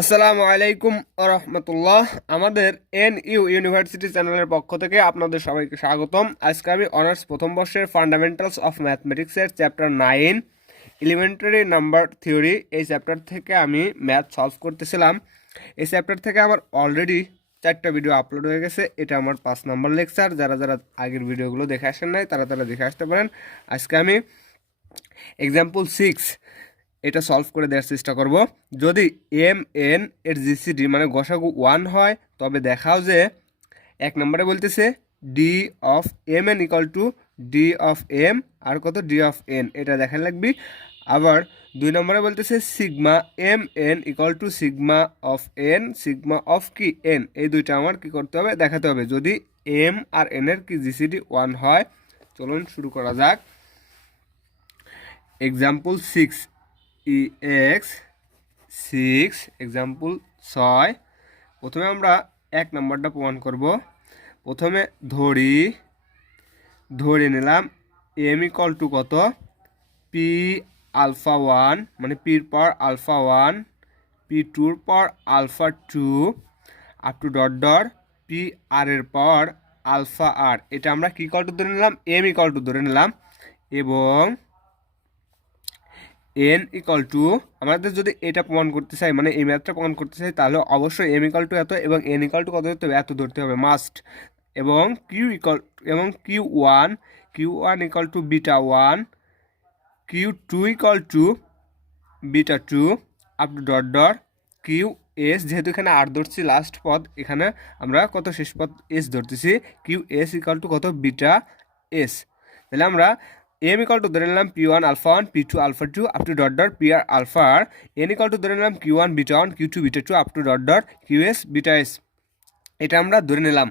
আসসালামু আলাইকুম রহমতুল্লাহ। আমাদের ইউনিভার্সিটি চ্যানেলের পক্ষ থেকে আপনাদের সবাইকে স্বাগতম। আজকে আমি অনার্স প্রথম বর্ষের ফান্ডামেন্টালস অফ ম্যাথমেটিক্সের চ্যাপ্টার 9 এলিমেন্টারি নাম্বার থিওরি, এই চ্যাপ্টার থেকে আমি ম্যাথ সলভ করতেছিলাম। এই চ্যাপ্টার থেকে আমার অলরেডি 4টা ভিডিও আপলোড হয়ে গেছে। এটা আমার 5 নম্বর লেকচার। যারা যারা আগের ভিডিওগুলো দেখে আসেন নাই তারা তারা দেখে আসতে পারেন। আজকে আমি এক্সাম্পল 6 এটা সলভ করে দেওয়ার চেষ্টা করব। যদি এম এন এর জিসিডি মানে গসাগু 1 হয়, তবে দেখাও যে 1 নম্বরে বলতেছে D of M N equal to D of M আর কত ডি অফ এন, এটা দেখা লাগবে। আবার 2 নম্বরে বলতেছে sigma M N equal to sigma of N, sigma of কি এন, এই দুইটা আমার কি করতে হবে, দেখাতে হবে যদি এম আর এন এর কি জিসিডি 1 হয়। চলুন শুরু করা যাক। Example 6 EX 6 example 6। প্রথমে আমরা 1 নম্বরটা প্রমাণ করব। প্রথমে ধরে নিলাম এম ইকাল টু কত, পি আলফা 1 মানে পির পর আলফা 1, পি টুর পর alpha 2 up to dot dot P R এর পর আলফা আর। এটা আমরা কি ইকাল টু ধরে নিলাম, এম ইকাল টু ধরে নিলাম। এবং এন ইকাল টু, আমাদের যদি এটা প্রমাণ করতে চাই মানে এই ম্যাথটা প্রমাণ করতে চাই, তাহলে অবশ্যই এম ইকাল টু এত এবং এন ইকাল টু কত ধরতে হবে, এত ধরতে হবে মাস্ট। এবং Q one equal to beta 1, Q two equal to beta 2 up to dot dot Q S, যেহেতু এখানে আর ধরছি লাস্ট পদ, এখানে আমরা কত শেষ পদ এস ধরতেছি, কিউ এস ইকাল টু কত বিটা এস। তাহলে আমরা এম ইকাল টু ধরে নিলাম P one alpha 1, পি2 alpha 2 up to dot dot P R alpha R. N equal to ধরে নিলাম Q one beta 1, Q two beta 2 up to dot dot Q S beta S. এটা আমরা ধরে নিলাম।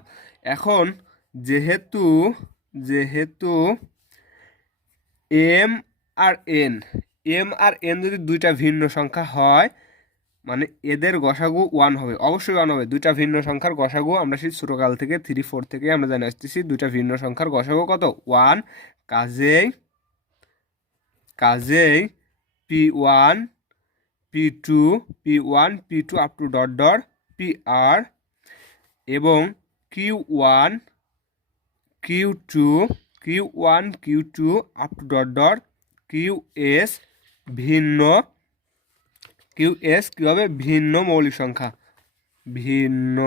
এখন যেহেতু এম আর এন যদি দুইটা ভিন্ন সংখ্যা হয়, মানে এদের গসাগু 1 হবে, অবশ্যই 1 হবে। দুইটা ভিন্ন সংখ্যার গসাগু আমরা সেই ছোটকাল থেকে 3-4 থেকে আমরা জানে আসতেছি, দুইটা ভিন্ন সংখ্যার গসাগু কত 1। কাজেই P one P two up to dot dot P R এবং Q one Q two up to dot dot Q S ভিন্ন, কিউ এস কী হবে, ভিন্ন মৌলিক সংখ্যা, ভিন্ন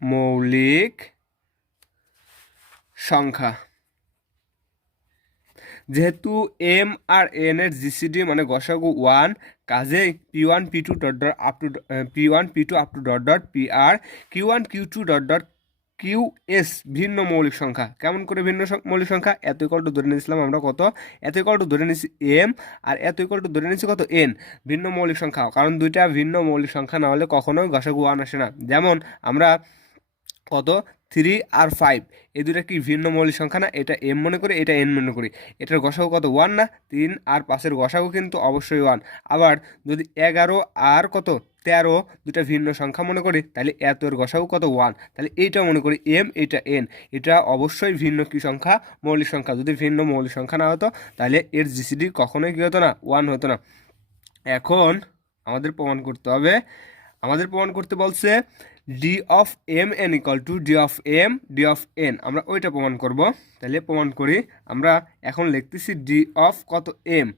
মৌলিক সংখ্যা। যেহেতু এম আর এন এর জিসিডি মানে গসাগু 1, কাজেই P one P two dot dot up to P one পি2 up to dot dot P R Q one Q two dot dot Q S ভিন্ন মৌলিক সংখ্যা। কেমন করে ভিন্ন মৌলিক সংখ্যা, এত ইকাল টু ধরে নিয়েছিলাম আমরা কত, এত ইকাল টু ধরে নিয়েছি এম আর এত ইকাল টু ধরে নিয়েছি কত এন, ভিন্ন মৌলিক সংখ্যা। কারণ দুইটা ভিন্ন মৌলিক সংখ্যা না হলে কখনোই গসাগু 1 আসে না। যেমন আমরা কত 3 আর 5 এই দুটা কি ভিন্ন মৌলিক সংখ্যা না, এটা এম মনে করি এটা এন মনে করি, এটার গসাগু কত 1 না, 3 আর 5-এর গসাগু কিন্তু অবশ্যই 1। আবার যদি 11 আর কত 13 দুটা ভিন্ন সংখ্যা মনে করি, তাহলে এর গসাগু কত 1, তাহলে এইটা মনে করি এম এইটা এন, এটা অবশ্যই ভিন্ন কি সংখ্যা, মৌলিক সংখ্যা। যদি ভিন্ন মৌলিক সংখ্যা না হতো তাহলে এর জিসিডি কখনোই কি হতো না, 1 হতো না। এখন আমাদের প্রমাণ করতে বলছে D of M N equal to D of N, আমরা ওইটা প্রমাণ করব। তাহলে প্রমাণ করি। আমরা এখন লিখতেছি ডি অফ কত এম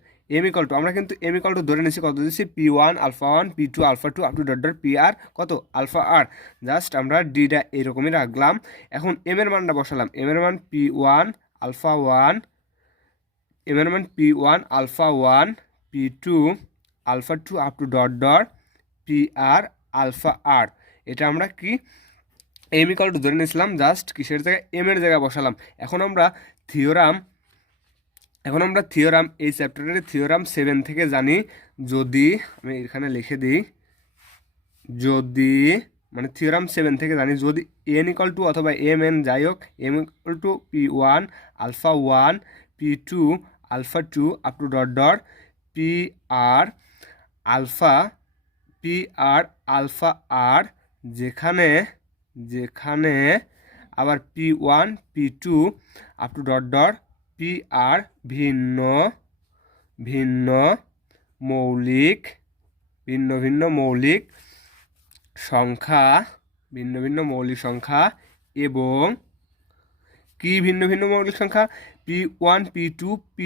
ইকাল টু, আমরা কিন্তু এম ইকাল টু ধরে নিয়েছি কত দিচ্ছি P one alpha 1, পি2 alpha 2 up to dot dot P R কত আলফা আর। জাস্ট আমরা ডিটা এরকমই রাখলাম। এখন এম এর মানটা বসালাম, এম এর মান পি1 আলফা 1, এম এর মান P one alpha 1, পি2 alpha 2 up to dot dot P R alpha R. এটা আমরা কি এম ইকাল টু ধরে নিয়েছিলাম, জাস্ট কিসের জায়গায়, এম এর জায়গায় বসালাম। এখন আমরা থিওরাম এই চ্যাপ্টারের থিওরাম 7 থেকে জানি। যদি আমি এখানে লিখে দিই, যদি মানে থিওরাম 7 থেকে জানি, যদি এন ইকাল টু অথবা এম এন যাই হোক, এম ইকাল টু পি1 alpha 1, পি2 alpha 2 up to dot dot P R alpha R, যেখানে আবার পি1 পি2 up to dot dot P R ভিন্ন মৌলিক ভিন্ন ভিন্ন মৌলিক সংখ্যা এবং কি ভিন্ন ভিন্ন মৌলিক সংখ্যা P1 P2 P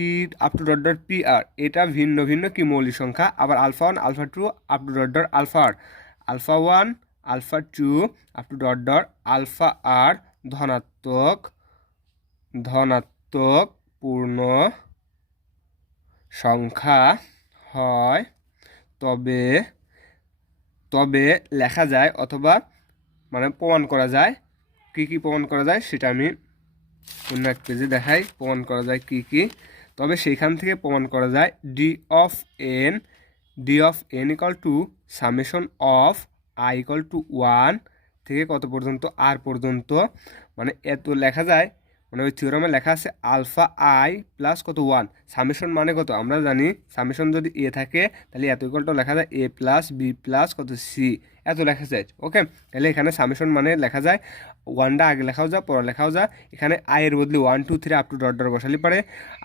up to dot dot PR, এটা ভিন্ন ভিন্ন কি মৌলিক সংখ্যা। আবার alpha 1 alpha 2 up to dot dot alpha R, alpha 1 alpha 2 up to dot dot alpha R ধনাত্মক পূর্ণ সংখ্যা হয়, তবে লেখা যায় অথবা মানে প্রমাণ করা যায়। কি প্রমাণ করা যায় সেটা আমি অন্য এক পেজে দেখাই। প্রমাণ করা যায় কি, তবে সেইখান থেকে প্রমাণ করা যায় d of n equal to summation of i equal to 1 থেকে কত পর্যন্ত r পর্যন্ত, মানে এত লেখা যায়। মানে ওই থিওরামে লেখা আছে আলফা i প্লাস কত 1, সামেশন মানে কত আমরা জানি, সামেশন যদি a থাকে তাহলে এত ইকুয়াল টু লেখা যায় a প্লাস b প্লাস কত c, এত লেখা যায়। ওকে, তাহলে এখানে সামেশন মানে লেখা যায় 1টা আগে লেখাও যায় পরে লেখাও যায়। এখানে i এর বদলে 1 2 3 আপ টু ডট ডট বসালি পারে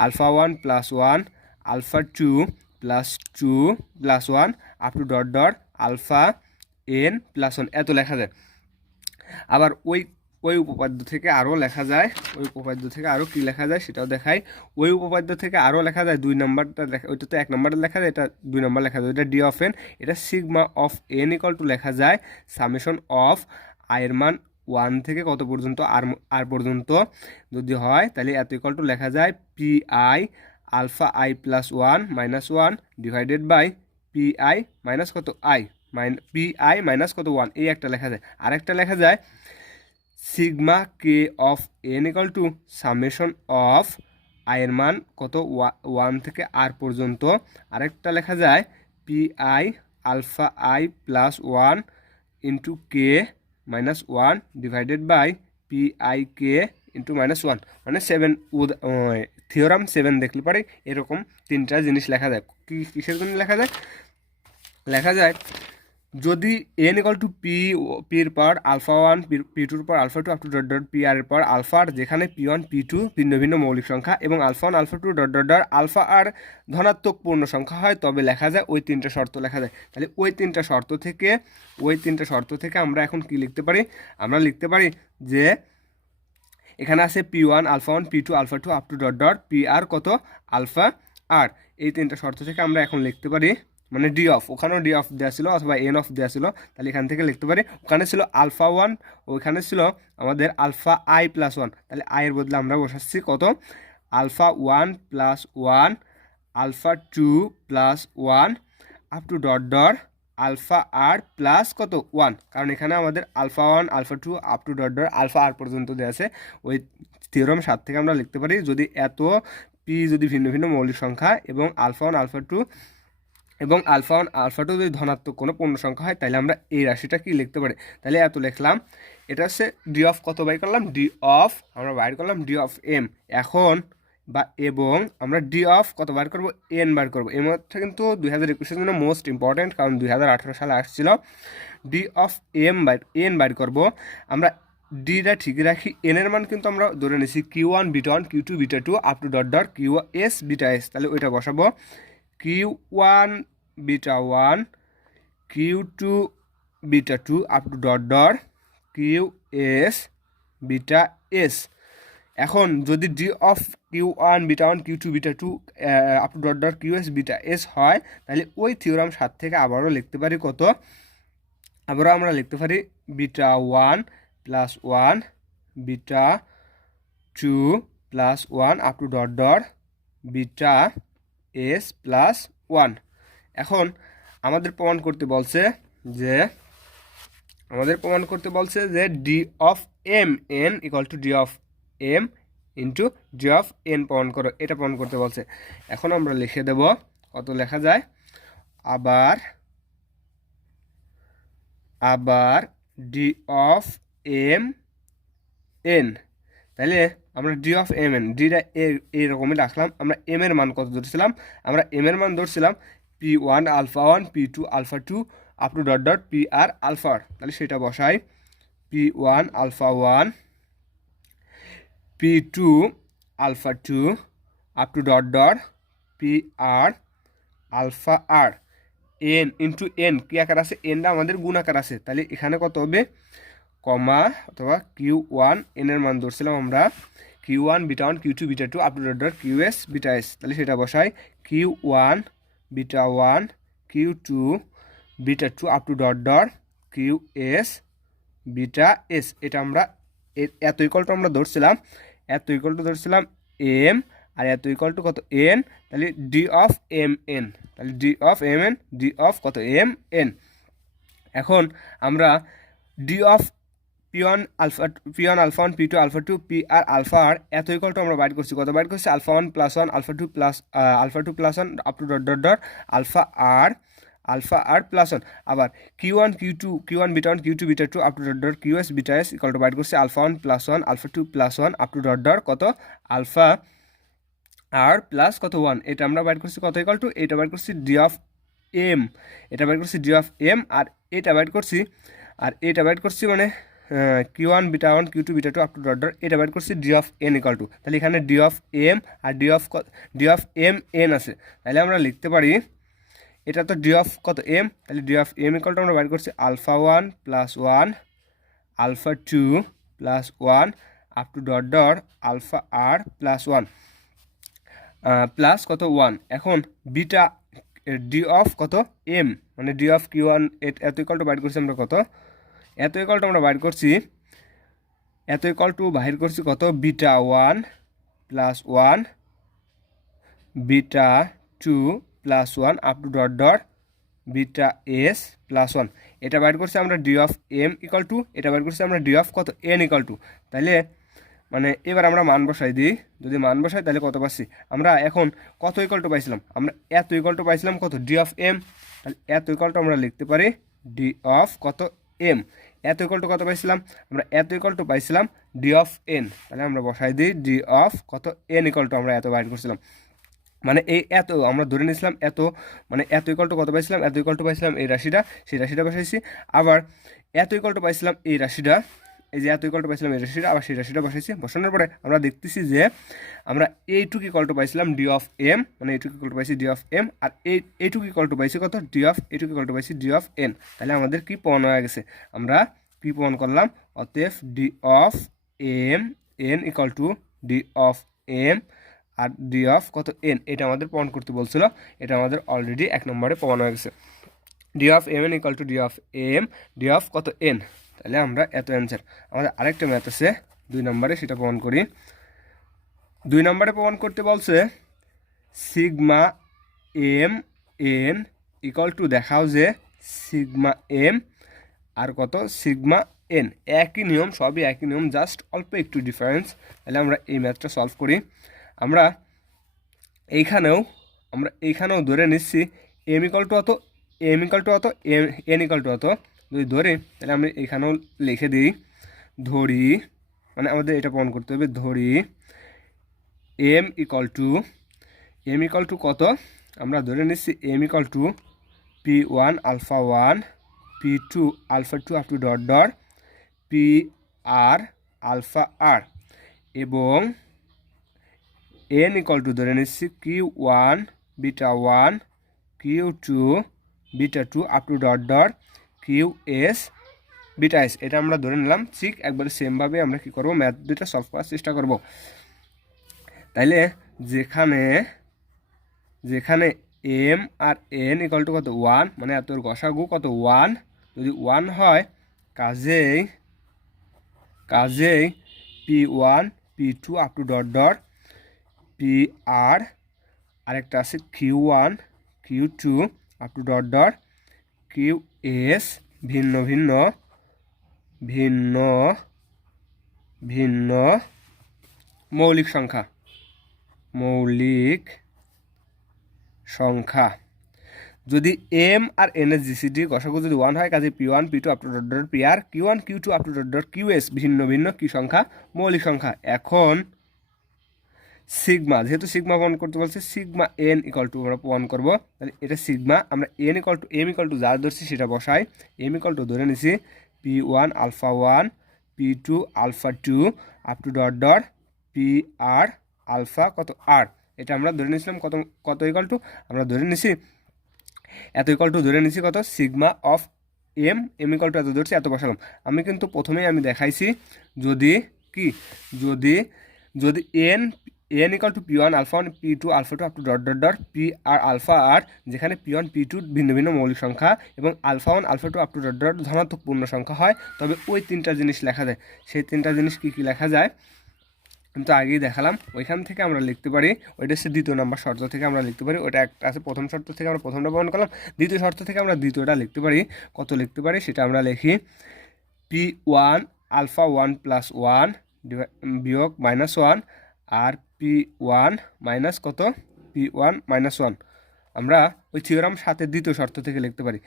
alpha 1 plus 1 alpha 2 plus 2 plus 1 up to dot dot alpha n plus 1, এত লেখা যায়। আবার ওই উপপাদ্য থেকে আরও লেখা যায়, কি লেখা যায় সেটাও দেখাই। ওই উপপাদ্য থেকে আরও লেখা যায় 2 নাম্বারটা ওইটা তো 1 নাম্বারটা লেখা যায়, এটা 2 নাম্বার লেখা যায়। এটা d অফ n, এটা sigma of n equal two লেখা যায় সামেশন অফ i এর মান 1 থেকে কত পর্যন্ত আর পর্যন্ত যদি হয় তাহলে এত ইকুয়াল টু লেখা যায় pi alpha i plus 1 minus 1 divided by pi minus কত i pi মাইনাস কত 1, এই একটা লেখা যায়। আরেকটা লেখা যায় sigma K of n equal to summation of i এর মান কত 1 থেকে r পর্যন্ত। আরেকটা লেখা যায় pi alpha i plus 1 into K minus 1 divided by pi K into minus 1, মানে 7 থিওরাম 7 দেখলে পারে এরকম 3টা জিনিস লেখা যায়। কিসের জন্য লেখা যায় যদি n ইকুয়াল টু পির পর আলফা 1 p2 পর alpha 2 up to dot dot pr এর পর আলফা r, যেখানে p1 p2 ভিন্ন ভিন্ন মৌলিক সংখ্যা এবং alpha 1 alpha 2 dot dot dot alpha r ধনাত্মক পূর্ণ সংখ্যা হয়, তবে লেখা যায় ওই 3টা শর্ত লেখা যায়। তাহলে ওই 3টা শর্ত থেকে আমরা এখন কি লিখতে পারি, আমরা লিখতে পারি যে এখানে আছে p1 alpha 1 p2 alpha 2 up to dot dot pr কত আলফা r, এই 3টা শর্ত থেকে আমরা এখন লিখতে পারি, মানে ডি অফ, ওখানেও ডি অফ দেওয়া ছিল অথবা এন অফ দেওয়া ছিল, তাহলে এখান থেকে লিখতে পারি ওখানে ছিল আলফা 1, ওইখানে ছিল আমাদের আলফা i প্লাস 1, তাহলে i এর বদলে আমরা বসাচ্ছি কত alpha 1 plus 1 alpha 2 plus 1 up to dot dot alpha r plus কত 1, কারণ এখানে আমাদের alpha 1 alpha 2 up to dot dot alpha r পর্যন্ত দেওয়া আছে। ওই থিওরাম 7 থেকে আমরা লিখতে পারি যদি এত p যদি ভিন্ন ভিন্ন মৌলিক সংখ্যা এবং আলফা 1 আলফা 2 এবং আলফা 1 আলফা 2 যদি ধনাত্মক কোনো পূর্ণ সংখ্যা হয় তাহলে আমরা এই রাশিটা কি লিখতে পারি। তাহলে এত লিখলাম, এটা হচ্ছে ডি অফ কত বাই করলাম, ডি অফ আমরা বাইর করলাম ডি অফ এম। এখন এবং আমরা ডি অফ কত বার করবো, এন বার করবো। এর মধ্যে কিন্তু 2021-এর জন্য মোস্ট ইম্পর্টেন্ট, কারণ 2018 সালে আসছিল। ডি অফ এন বার করবো আমরা, ডিটা ঠিক রাখি, এন এর মান কিন্তু আমরা ধরে নিছি Q1 beta 1 Q2 beta 2 up to dot dot QS beta S, তাহলে ওইটা বসাবো Q1 beta 1 Q2 beta 2 up to dot dot QS beta S। এখন যদি D of Q1 beta 1 Q2 beta 2 up to dot dot QS beta S হয়, তাহলে ওই theorem 7 থেকে আবারও লিখতে পারি কত, আবারও আমরা লিখতে পারি beta 1 plus 1 beta 2 plus 1 up to dot dot beta S plus 1। এখন আমাদের প্রমাণ করতে বলছে যে D of M N equal to D of M into D of N প্রমাণ করো, এটা প্রমাণ করতে বলছে। এখন আমরা লিখে দেব, কত লেখা যায়, আবার ডি অফ এম এন, তাহলে আমরা ডি অফ এম এন, ডিটা এইরকমই রাখলাম। আমরা এম এর মান কত ধরছিলাম, আমরা এম এর মান ধরছিলাম P1 alpha 1 P2 alpha 2 up to dot dot PR alpha, তাহলে সেটা বসাই P1 alpha 1 P2 alpha 2 up to dot dot PR alpha R। N into N কি আকার আছে, এনটা আমাদের গুণ আকার আছে, তাহলে এখানে কত হবে কমা অথবা Q1 এনের মান ধরছিলাম আমরা Q1 beta 1 Q2 beta 2 up to dot QS beta S, তাহলে সেটা বসাই Q1 beta 1 Q2 beta 2 up to dot QS beta S। এটা আমরা এত ইকুয়ালটা আমরা ধরছিলাম, এত ইকুয়ালটা ধরছিলাম এম, আর এত ইকুয়াল টু কত এন, তাহলে ডি অফ এম এন, তাহলে D of M N, D of কত এম এন। এখন আমরা D of P1 alpha 1 P2 alpha 2 PR alpha R এত ইকুয়াল টু আমরা বাইর করছি, কত বাইর করছি alpha 1 plus 1 alpha 2 plus 1 up to dot alpha R plus 1, আবার Q1 beta 1 Q2 beta 2 up to dot QS beta S equal to বাইর করছি alpha 1 plus 1 alpha 2 plus 1 up to dot কত আলফা আর প্লাস কত 1, এটা আমরা বাইর করছি কত ইকুয়াল টু, এটা বাইর করছি ডি অফ এম, এটা বাইর করছি ডি অফ এম, আর এটা বাইর করছি মানে Q1 beta 1 Q2 beta 2 up to dot এটা বাইর করছি D of N equal to, তাহলে এখানে ডি অফ এম আর ডি অফ এম এন আছে, তাহলে আমরা লিখতে পারি এটা তো ডি অফ কত এম, তাহলে D of M equal to আমরা বাইর করছি alpha 1 plus 1 alpha 2 plus 1 up to dot alpha R plus 1 plus কত 1। এখন বিটা ডি অফ কত এম মানে ডি অফ Q1 এত ইকুয়াল টু বাইর করছি আমরা কত, এত ইকুয়াল টু আমরা বাইর করছি, এত ইকুয়াল টু বাইর করছি কত beta 1 plus 1 beta 2 plus 1 up to dot beta S plus 1, এটা বাইর করছি আমরা D of M equal to, এটা বাইর করছি আমরা ডি অফ কত এন ইকুয়াল টু, তাহলে মানে এবার আমরা মান বসাই দিই, যদি মান বসাই তাহলে কত পাচ্ছি আমরা, এখন কত ইকুয়াল টু পাইছিলাম আমরা, এত ইকুয়াল টু পাইছিলাম কত ডি অফ এম, তাহলে এত ইকুয়াল টু আমরা লিখতে পারি ডি অফ কত এম, এত ইকুয়াল টু কত পাইছিলাম আমরা, এত ইকুয়াল টু পাইছিলাম ডি অফ এন, তাহলে আমরা বসাই দিই ডি অফ কত এন ইকুয়াল টু আমরা এত বাইর করছিলাম, মানে এই এত আমরা ধরে নিয়েছিলাম এত, মানে এত ইকুয়াল টু কত পাইছিলাম, এত ইকুয়াল টু পাইছিলাম এই রাশিটা, সেই রাশিটা বসাইছি, আবার এত ইকুয়াল টু পাইছিলাম এই রাশিটা, এই যে এত ইকুয়াল টু পাইছিলাম এই রাশিটা, আবার সেই রাশিটা বসাইছি, বসানোর পরে আমরা দেখতেছি যে আমরা এইটুকু ইকুয়াল টু পাইছিলাম ডি অফ এম, মানে এইটুকু ইকুয়াল টু পাইছি ডি অফ এম, আর এইটুকু ইকুয়াল টু পাইছি কত ডি অফ, এইটুকু ইকুয়াল টু পাইছি ডি অফ এন, তাহলে আমাদের কি প্রমাণ হয়ে গেছে, আমরা কি প্রমাণ করলাম, অতএব D of M N equal to D of M আর ডি অফ কত এন, এটা আমাদের প্রমাণ করতে বলছিল, এটা আমাদের অলরেডি 1 নম্বরে প্রমাণ হয়ে গেছে, D of M N equal to D of M D of কত এন, তাহলে আমরা এত অ্যান্সার। আমাদের আরেকটা ম্যাথ আছে 2 নম্বরে, সেটা প্রমাণ করি। 2 নম্বরে প্রমাণ করতে বলছে sigma M N equal to দেখাও যে সিগমা এম আর কত সিগমা এন, একই নিয়ম, সবই একই নিয়ম, জাস্ট অল্প একটু ডিফারেন্স। তাহলে আমরা এই ম্যাথটা সলভ করি। আমরা এইখানেও ধরে নিচ্ছি এম ইকুয়াল টু অত, এম ইকুয়াল টু অত, এন ইকুয়াল টু অত, যদি ধরি তাহলে আমি এখানেও লিখে দিই, ধরি মানে আমাদের এটা প্রমাণ করতে হবে, ধরি এম ইকুয়াল টু কত, আমরা ধরে নিচ্ছি M equal to P1 alpha 1 P2 alpha 2 up to dot PR alpha R, এবং এন ইকুয়াল টু ধরে নিচ্ছি Q1 beta 1 Q2 beta 2 up to dot QS beta S, এটা আমরা ধরে নিলাম। ঠিক একবারে সেমভাবে আমরা কি করব, ম্যাথ দুইটা সলভ করার চেষ্টা করব। তাইলে যেখানে এম আর এন ইকুয়াল টু কত 1, মানে এতর গসাগু কত 1, যদি 1 হয় কাজেই P1 P2 up to dot PR, আরেকটা আছে Q1 Q2 up to dot QS, ভিন্ন ভিন্ন মৌলিক সংখ্যা। যদি এম আর এন এর জিসিডি গসাগু যদি 1 হয়, কাজে P1 P2 up to dot PR, Q1 Q2 up to dot QS ভিন্ন কি সংখ্যা, মৌলিক সংখ্যা। এখন সিগমা, যেহেতু সিগমা প্রমাণ করতে বলছে, সিগমা এন ইকুয়াল টু আমরা প্রমাণ করবো। তাহলে এটা সিগমা, আমরা N equal to M equal to যার ধরছি সেটা বসাই। এম ইকুয়াল টু ধরে নিছি P1 alpha 1 P2 alpha 2 up to dot PR alpha কত আর, এটা আমরা ধরে নিয়েছিলাম কত ইকুয়াল টু, আমরা ধরে নিছি এত ইকুয়াল টু ধরে নিছি কত sigma of M equal to এত ধরছি এত বসালাম। আমি কিন্তু প্রথমেই আমি দেখাইছি যদি কি যদি যদি N equal to P1 alpha 1 P2 alpha 2 up to dot dot dot P R alpha R, যেখানে P1 P2 ভিন্ন ভিন্ন মৌলিক সংখ্যা এবং alpha 1 alpha 2 up to dot dot ধনাত্মক পূর্ণ সংখ্যা হয়, তবে ওই তিনটা জিনিস লেখা যায়। সেই তিনটা জিনিস কি কি লেখা যায় আমি তো আগেই দেখালাম। ওইখান থেকে আমরা লিখতে পারি, ওইটা হচ্ছে দ্বিতীয় নাম্বার শর্ত থেকে আমরা লিখতে পারি। ওটা একটা আছে প্রথম শর্ত থেকে আমরা প্রথমটা প্রমাণ করলাম, দ্বিতীয় শর্ত থেকে আমরা দ্বিতীয়টা লিখতে পারি। কত লিখতে পারি সেটা আমরা লিখি P1 আলফা 1 প্লাস 1 বিয়োগ মাইনাস 1 আর P1 মাইনাস কত P1 মাইনাস 1 আমরা ওই থিওরাম 7-এর দ্বিতীয় শর্ত থেকে লিখতে পারি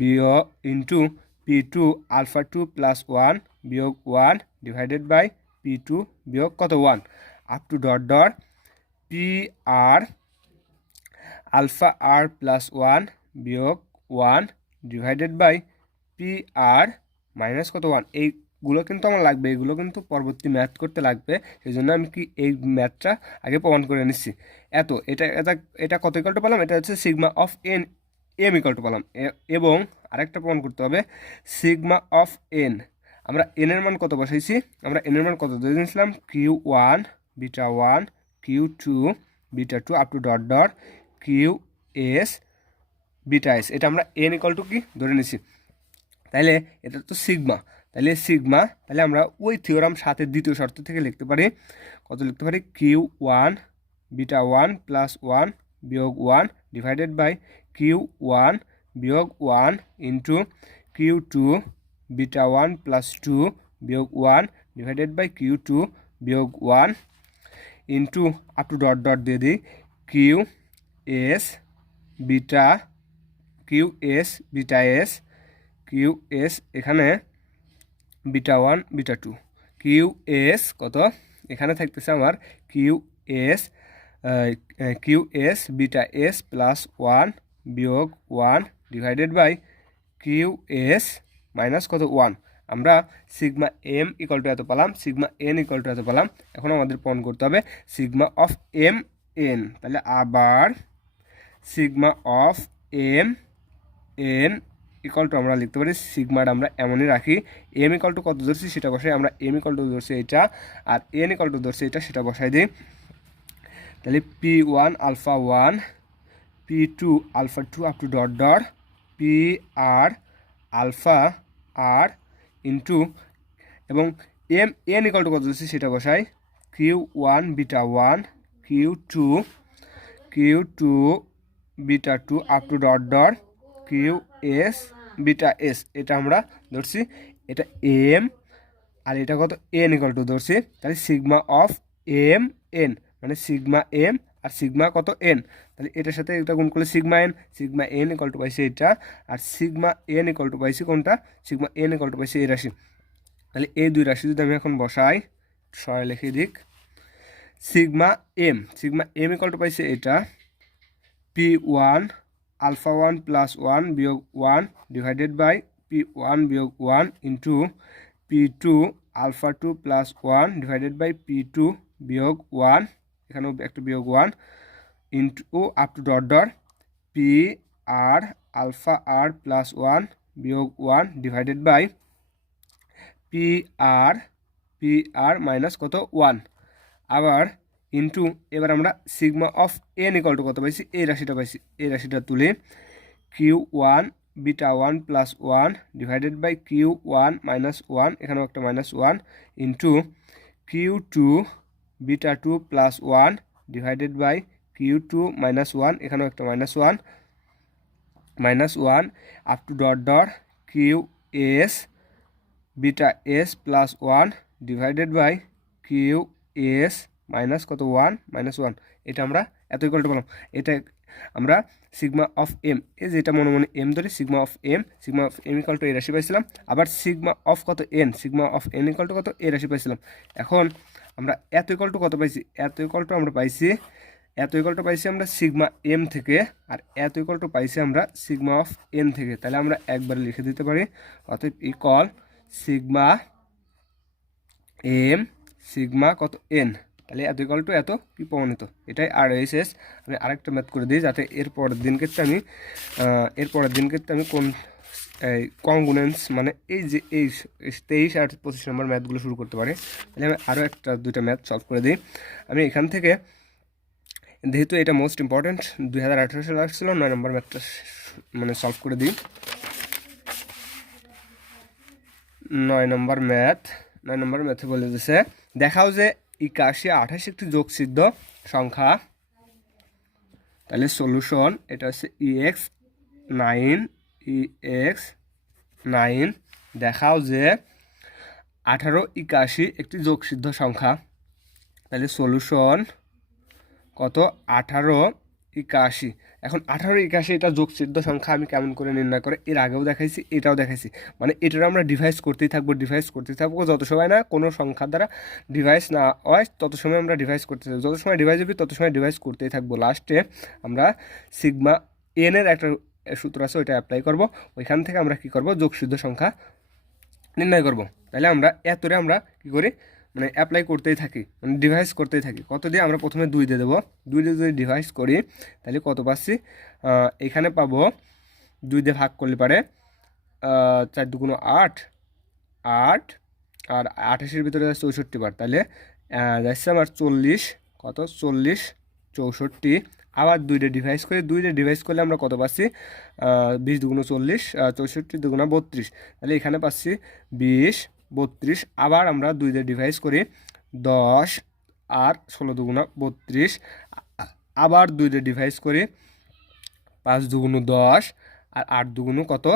বিয়োগ ইন্টু P2 আলফা 2 প্লাস 1 বিয়োগ 1 ডিভাইডেড বাই P2 বিয়োগ কত 1 up to dot dot PR alpha R plus 1 বিয়োগ 1 ডিভাইডেড বাই PR মাইনাস কত 1। এইগুলো কিন্তু আমার লাগবে, এগুলো কিন্তু পরবর্তী ম্যাথ করতে লাগবে, সেই জন্য আমি কি এই ম্যাথটা আগে প্রমাণ করে নিচ্ছি। এটা এটা এটা কত ইকুয়াল টু পেলাম, এটা হচ্ছে sigma of M equal to পেলাম। এবং আরেকটা প্রমাণ করতে হবে সিগমা অফ এন, আমরা এনের মান কত বসাইছি, আমরা এনের মান কত ধরে নিয়েছিলাম Q1 beta 1 Q2 beta 2 up to dot dot QS beta S, এটা আমরা এন ইকুয়াল টু কি ধরে নিছি। তাহলে এটা তো সিগমা, তাহলে আমরা ওই থিওরাম 7-এর দ্বিতীয় শর্ত থেকে লিখতে পারি কত লিখতে পারি Q1 বিটা 1 প্লাস 1 বিয়োগ 1 ডিভাইডেড বাই Q1 বিয়োগ 1 ইন্টু Q2 বিটা 1 প্লাস 2 বিয়োগ 1 ডিভাইডেড বাই Q2 বিয়োগ 1 into up to dot dot দিয়ে দিই QS বিটা QS এখানে বিটা 1 বিটা 2 QS কত এখানে থাকতেছে আমার QS বিটা S প্লাস 1 বিয়োগ 1 ডিভাইডেড বাই QS মাইনাস কত 1। আমরা সিগমা এম ইকুয়াল টু এত পেলাম, সিগমা এন ইকুয়াল টু এত পেলাম। এখন আমাদের প্রমাণ করতে হবে সিগমা অফ এম এন। তাহলে আবার sigma of M N equal to আমরা লিখতে পারি সিগমাটা আমরা এমনই রাখি, এম ইকুয়াল টু কত ধরছি সেটা বসাই, আমরা এম ইকুয়াল টু ধরছি এটা আর এন ইকুয়াল টু ধরছি এটা, সেটা বসাই দিই। তাহলে P1 alpha 1 P2 alpha 2 up to dot dot PR alpha R into এবং এন ইকুয়াল টু কত ধরছি সেটা বসাই Q1 beta 1 Q2 beta 2 up to dot dot QS beta S, এটা আমরা ধরছি, এটা এম আর এটা কত এন ইকুয়াল টু ধরছি। তাহলে সিগমা অফ এম এন মানে সিগমা এম আর সিগমা কত এন, তাহলে এটার সাথে এটা গুণ করলে সিগমা এন ইকুয়াল টু পাইছি এটা, আর সিগমা এন ইকুয়াল টু পাইছি কোনটা সিগমা এন ইকুয়াল টু পাইছি এই রাশি। তাহলে এই দুই রাশি যদি আমি এখন বসাই সরাই লিখে দিক সিগমা এম ইকুয়াল টু পাইছি এটা P1 আলফা 1 প্লাস 1 বিয়োগ 1 ডিভাইডেড বাই P1 বিয়োগ 1 into P2 alpha 2 plus 1 divided by P2 বিয়োগ 1, এখানেও একটা বিয়োগ 1 into up to dot dot PR alpha R plus 1 বিয়োগ 1 ডিভাইডেড বাই PR মাইনাস কত 1। আবার ইন্টু এবার আমরা sigma of N equal to কত পাইছি এই রাশিটা পাইছি, এই রাশিটা তুলি Q1 beta 1 plus 1 divided by Q1 minus 1, এখানেও একটা minus 1 into Q2 beta 2 plus 1 divided by Q2 minus 1, এখানেও একটা minus 1 up to dot dot QS beta S plus 1 divided by QS minus কত 1 মাইনাস 1। এটা আমরা এত ইকুয়াল টু পেলাম, এটা আমরা সিগমা অফ এম এই যেটা মনে মনে এম ধরে sigma of M equal to এই রাশি পাইছিলাম, আবার সিগমা অফ কত এন ইকুয়াল টু কত এই রাশি পাইছিলাম। এখন আমরা এত ইকুয়াল টু কত পাইছি, এত ইকুয়াল টু পাইছি আমরা সিগমা এম থেকে, আর এত ইকুয়াল টু পাইছি আমরা সিগমা অফ এন থেকে। তাহলে আমরা একবার লিখে দিতে পারি অতএব ইকুয়াল সিগমা এম সিগমা কত এন তাহলে এত ইকুয়াল টু এত কি প্রমাণিত, এটাই আর এস এস। আমি আরেকটা ম্যাথ করে দিই যাতে এর পরের দিন ক্ষেত্রে আমি কোন কনগ্রুয়েন্স মানে এই যে এই 23 আর 25 নম্বর ম্যাথগুলো শুরু করতে পারি। তাহলে আমি আরও দুইটা ম্যাথ সলভ করে দিই। আমি এখান থেকে যেহেতু এটা মোস্ট ইম্পর্ট্যান্ট 2018 সালে আসছিল 9 নম্বর ম্যাথটা মানে সলভ করে দিই। 9 নম্বর ম্যাথে বলে দিয়েছে দেখাও যে 81 28 একটি যোগসিদ্ধ সংখ্যা। তাহলে সলিউশন এটা হচ্ছে EX9 দেখাও যে 18 81 একটি যোগসিদ্ধ সংখ্যা। তাহলে সলিউশন কত 18 81। এখন 18 81 এটা যোগসিদ্ধ সংখ্যা আমি কেমন করে নির্ণয় করে এর আগেও দেখাইছি, এটাও দেখাইছি। মানে এটার আমরা ডিভাইস করতেই থাকবো যত সময় না কোনো সংখ্যার দ্বারা ডিভাইস না হয় তত সময় আমরা ডিভাইস করতে থাকবো, যত সময় ডিভাইস হবে তত সময় ডিভাইস করতেই থাকবো। লাস্টে আমরা সিগমা এন এর একটা সূত্র আছে ওইটা অ্যাপ্লাই করব, ওইখান থেকে আমরা কি করব যোগসিদ্ধ সংখ্যা নির্ণয় করব। তাহলে আমরা এতরে আমরা কি করি মানে অ্যাপ্লাই করতেই থাকি, মানে ডিভাইস করতেই থাকি। কত দিয়ে আমরা প্রথমে 2 দিয়ে দেবো, 2 দিয়ে যদি ডিভাইস করি তাহলে কত পাচ্ছি, এখানে পাবো 2 দিয়ে ভাগ করলে পারে 4 দুগুণ 8 8 আর 28-এর ভিতরে 64 বার, তাহলে যাচ্ছে আমার 40 কত 40 64। আবার 2 দিয়ে ডিভাইস করি, 2 দিয়ে ডিভাইস করলে আমরা কত পাচ্ছি 20 দুগুণ 40 64 দুগুণ 32, তাহলে এখানে পাচ্ছি 20 32। আবার আমরা 2 দিয়ে ডিভাইস করি 10 আর 16 দুগুণ 32। আবার 2 দিয়ে ডিভাইস করি 5 দুগুণ 10 আর 8 দুগুণ কত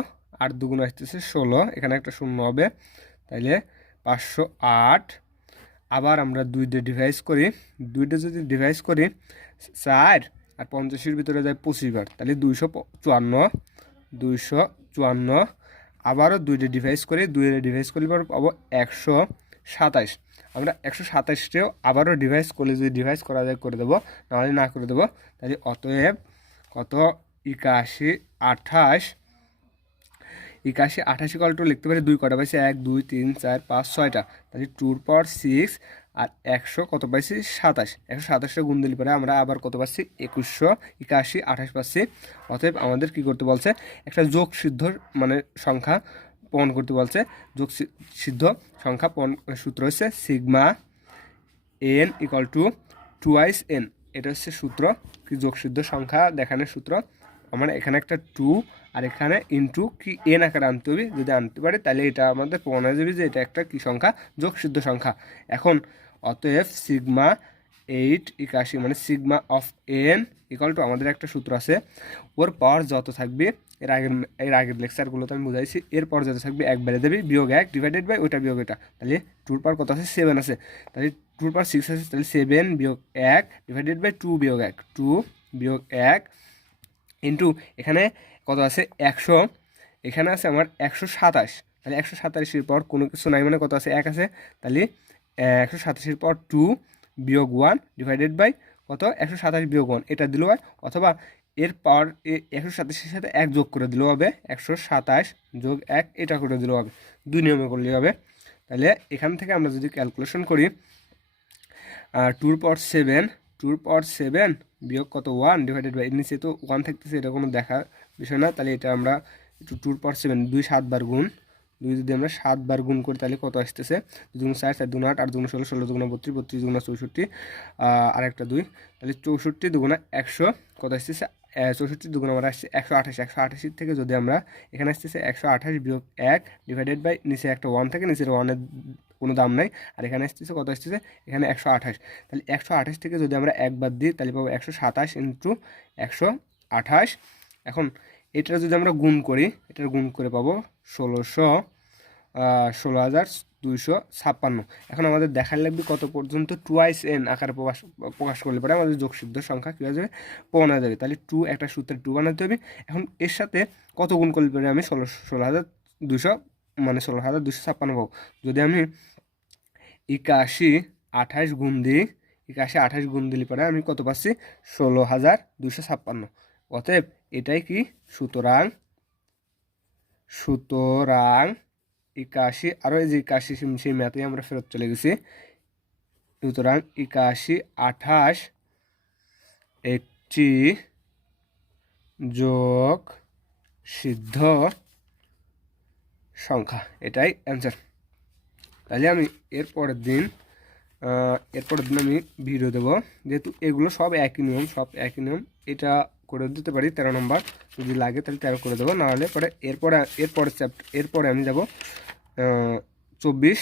8 দুগুণ আসতেছে 16, এখানে একটা শূন্য হবে, তাইলে 508। আবার আমরা 2 দিয়ে ডিভাইস করি, 2 দিয়ে যদি ডিভাইস করি 4 আর 50-এর ভিতরে যায় 25 বার, তাহলে 254। আবারও 2 দিয়ে ডিভাইস করি, 2 দিয়ে ডিভাইস করলে পর পাবো 127। আমরা 127টেও আবারও ডিভাইস করলে যদি ডিভাইস করা যায় করে দেবো, নাহলে না করে দেবো। তাহলে অতএব কত 81 28 ইকুয়াল টু লিখতে পারি 2 কটা পাইছি 1 2 3 4 5 6টা, তাহলে 2 পাওয়ার 6 আর 100 কত পাইছি 27। 127টা গুণ দিলে পরে আমরা আবার কত পাচ্ছি 2181 28 পাচ্ছি। অতএব আমাদের কি করতে বলছে একটা যোগ সিদ্ধ মানে সংখ্যা প্রমাণ করতে বলছে। যোগ সিদ্ধ সংখ্যা সূত্র হচ্ছে sigma N equal two 2 n। এটা হচ্ছে সূত্র কি যোগ সিদ্ধ সংখ্যা দেখানোর সূত্র। আমার এখানে একটা 2 আর এখানে ইনটু কি এন আকারে আনতে হবে, যদি আনতে পারে তাহলে এটা আমাদের প্রমাণ হয়ে যাবে যে এটা একটা কি সংখ্যা যোগসিদ্ধ সংখ্যা। এখন অতএব সিগমা 8 81 মানে sigma of N equal two আমাদের একটা সূত্র আছে, ওর পাওয়ার যত থাকবে এর আগের লেকচারগুলোতে আমি বুঝাইছি, এরপর যত থাকবে 1 বেড়ে দেবে বিয়োগ 1 ডিভাইডেড বাই ওইটা বিয়োগ এটা। তাহলে 2 পাওয়ার কত আছে 7 আছে, তাহলে 2 পাওয়ার 6 আছে, তাহলে 7 বিয়োগ 1 ডিভাইডেড বাই 2 বিয়োগ 1 2 বিয়োগ 1 ইন্টু এখানে কত আছে 100, এখানে আছে আমার 127। তাহলে 127-এর পর কোনো কিছু নাই মানে কত আছে 1 আছে, তাহলে 127-এর পর 2 বিয়োগ 1 ডিভাইডেড বাই কত 127 বিয়োগ 1 এটা দিলেও হয়, অথবা এর পাওয়ার 127-এর সাথে 1 যোগ করে দিলেও হবে, 127 যোগ 1 এটা করে দিলেও হবে, 2 নিয়মে করলেই হবে। তাহলে এখান থেকে আমরা যদি ক্যালকুলেশন করি 2 পাওয়ার 7 বিয়োগ কত 1 ডিভাইডেড বাই নিচে তো 1 থাকতেছে, এটা কোনো দেখার বিষয় না। তাহলে এটা আমরা একটু 2 পাওয়ার 7 2 7 বার গুণ, 2 যদি আমরা 7 বার গুণ করি তাহলে কত আসতেছে 2 গুণ 4 4 গুণ 8 8 গুণ 16 16 দুগুণ 32 32 গুণ 64 আর একটা 2, তাহলে 64 দুগুণ 100 কত আসতেছে 64 দুগুণ আমরা আসছে 128। 128 থেকে যদি আমরা এখানে আসতেছে 128 বিয়োগ 1 ডিভাইডেড বাই নিচে একটা 1 থাকে, নিচের 1-এর কোনো দাম নাই, আর এখানে আসতেছে কত আসতেছে এখানে 128। তাহলে 128 থেকে যদি আমরা 1 বাদ দিই তাহলে পাবো 127 ইন্টু 128। এখন এটা যদি আমরা গুণ করি, এটার গুণ করে পাবো 16,256। এখন আমাদের দেখার লাগবে কত পর্যন্ত 2 n আকারে প্রকাশ করলে পরে আমাদের যোগসিদ্ধ সংখ্যা কী হয়ে যাবে প্রমাণ হয়ে যাবে। তাহলে 2 একটা সূত্রে 2 বানাতে হবে। এখন এর সাথে কত গুণ করলে পরে আমি 16,200 মানে 16,256 পাবো। যদি আমি 81 28 গুণ দিই, 81 28 গুণ দিলে পরে আমি কত পাচ্ছি 16,256। অতএব এটাই কি সুতরাং 81 আরও এই যে 81 সেই ম্যাথে আমরা ফেরত চলে গেছি, সুতরাং 81 28 একটি যোগ সিদ্ধ সংখ্যা, এটাই অ্যান্সার। তাহলে আমি এরপরের দিন আমি ভিডিও দেবো, যেহেতু এগুলো সব একই নিয়ম, এটা করে দিতে পারি 13 নম্বর, যদি লাগে তাহলে 13 করে দেবো, নাহলে পরে এরপরে আমি যাব 24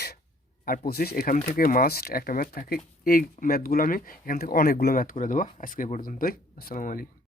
আর 25। এখান থেকে মাস্ট একটা ম্যাথ থাকে, এই ম্যাথগুলো আমি এখান থেকে অনেকগুলো ম্যাথ করে দেবো। আজকে এই পর্যন্তই। আসসালামু আলাইকুম।